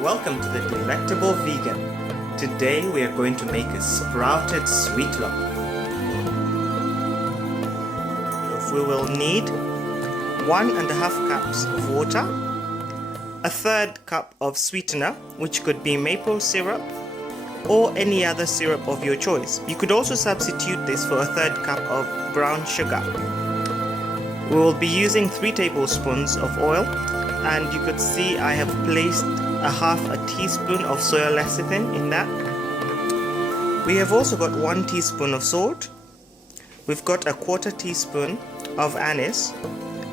Welcome to the Delectable Vegan. Today we are going to make a sprouted sweet loaf. We will need 1.5 cups of water, 1/3 cup of sweetener, which could be maple syrup or any other syrup of your choice. You could also substitute this for 1/3 cup of brown sugar. We will be using 3 tablespoons of oil, and you could see I have placed 1/2 teaspoon of soy lecithin in that. We have also got 1 teaspoon of salt. We've got 1/4 teaspoon of anise.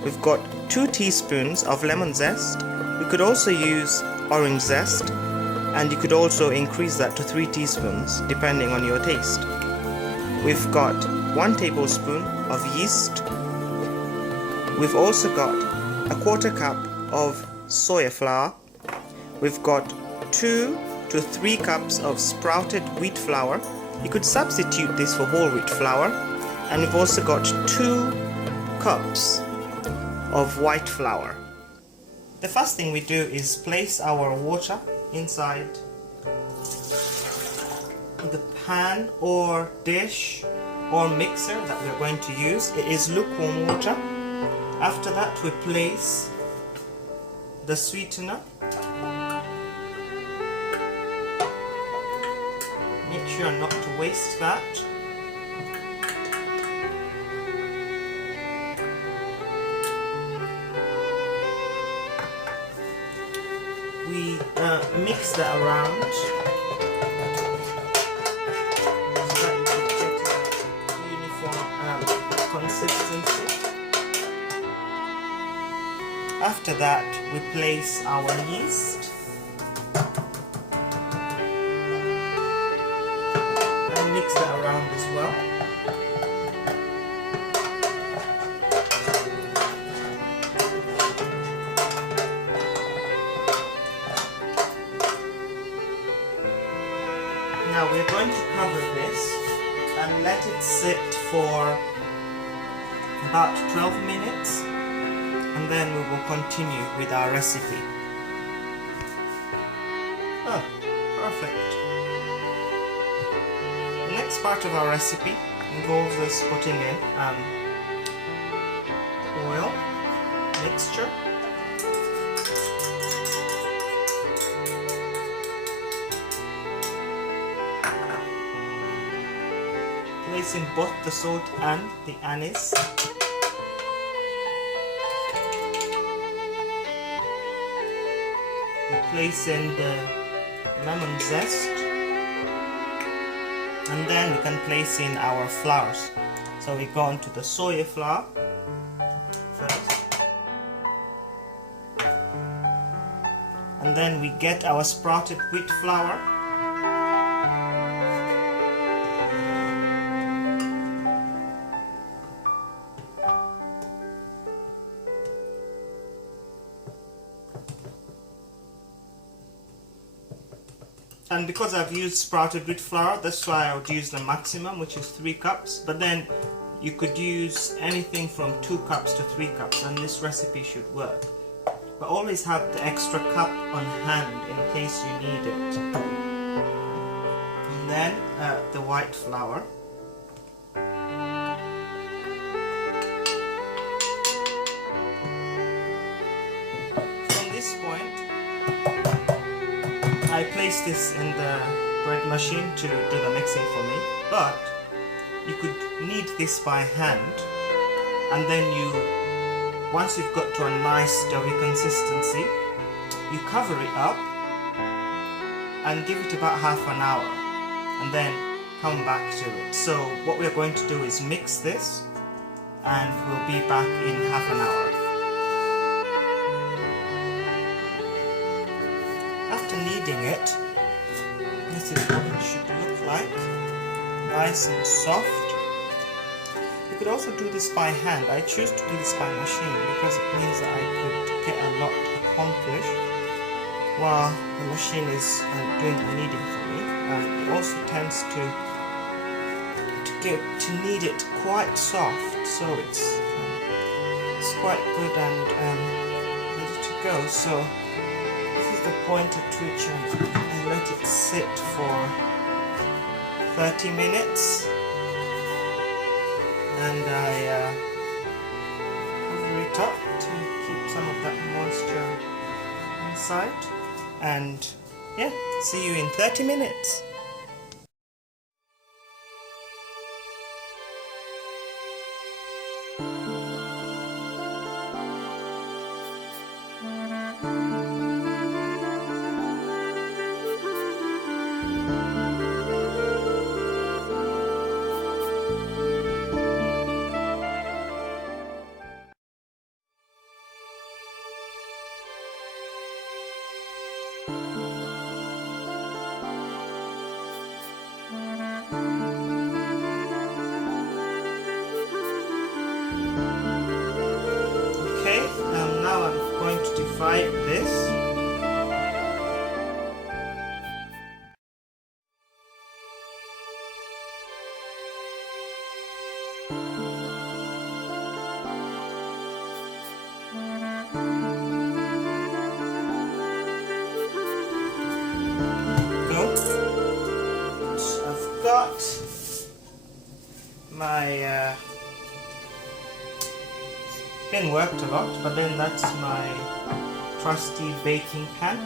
We've got 2 teaspoons of lemon zest. We could also use orange zest, and you could also increase that to 3 teaspoons depending on your taste. We've got 1 tablespoon of yeast. We've also got 1/4 cup of soy flour. We've got 2 to 3 cups of sprouted wheat flour. You could substitute this for whole wheat flour. And we've also got 2 cups of white flour. The first thing we do is place our water inside the pan or dish or mixer that we're going to use. It is lukewarm water. After that, we place the sweetener. Make sure not to waste that. We mix that around so that you can get a uniform consistency. After that, we place our yeast and mix that around as well. Now we're going to cover this and let it sit for about 12 minutes, and then we will continue with our recipe. Oh, perfect. The next part of our recipe involves us putting in oil mixture. Placing both the salt and the anise. We place in the lemon zest, and then we can place in our flours. So we go on to the soy flour first, and then we get our sprouted wheat flour. And because I've used sprouted wheat flour, that's why I would use the maximum, which is 3 cups. But then you could use anything from 2 cups to 3 cups, and this recipe should work. But always have the extra cup on hand in case you need it. And then the white flour. From this point, I place this in the bread machine to do the mixing for me, but you could knead this by hand, and then once you've got to a nice doughy consistency, you cover it up and give it about half an hour, and then come back to it. So what we're going to do is mix this, and we'll be back in half an hour. After kneading it, this is what it should look like, nice and soft. You could also do this by hand. I choose to do this by machine because it means that I could get a lot accomplished while the machine is doing the kneading for me. It also tends to knead it quite soft, so it's quite good and ready to go. So the point at which I let it sit for 30 minutes, and I cover it up to keep some of that moisture inside, and yeah, see you in 30 minutes. Now I'm going to divide this. I've got my been worked a lot, but then that's my trusty baking pan,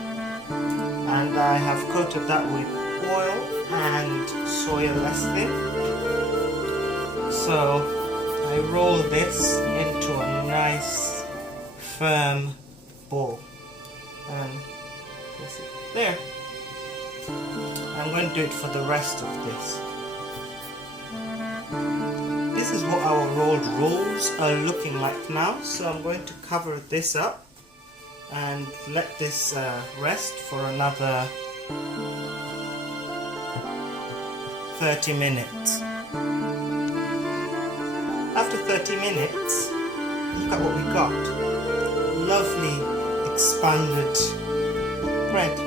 and I have coated that with oil and soy lecithin. So I roll this into a nice firm ball, and place it there. I'm going to do it for the rest of this. This is what our rolled rolls are looking like now, so I'm going to cover this up and let this rest for another 30 minutes. After 30 minutes, look at what we got. Lovely expanded bread.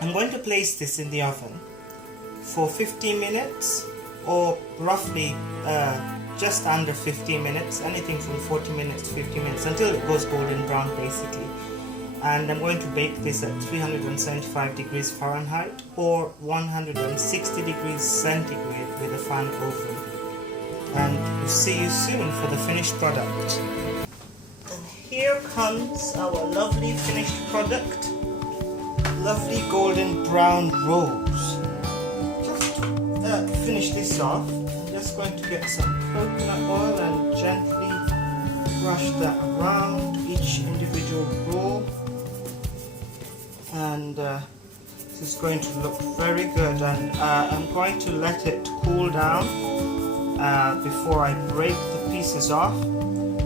I'm going to place this in the oven for 15 minutes, or roughly just under 15 minutes, anything from 40 minutes to 50 minutes, until it goes golden brown basically. And I'm going to bake this at 375 degrees Fahrenheit or 160 degrees centigrade with a fan oven. And we'll see you soon for the finished product. And here comes our lovely finished product. Lovely golden brown rolls. Just to finish this off, I'm just going to get some coconut oil and gently brush that around each individual roll, and this is going to look very good, and I'm going to let it cool down before I break the pieces off.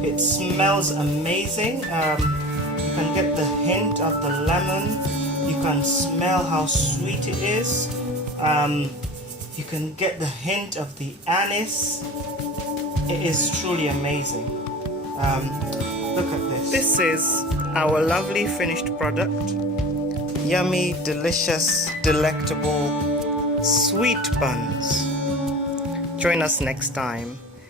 It smells amazing. You can get the hint of the lemon. You can smell how sweet it is. You can get the hint of the anise. It is truly amazing. Look at this. This is our lovely finished product. Yummy, delicious, delectable, sweet buns. Join us next time.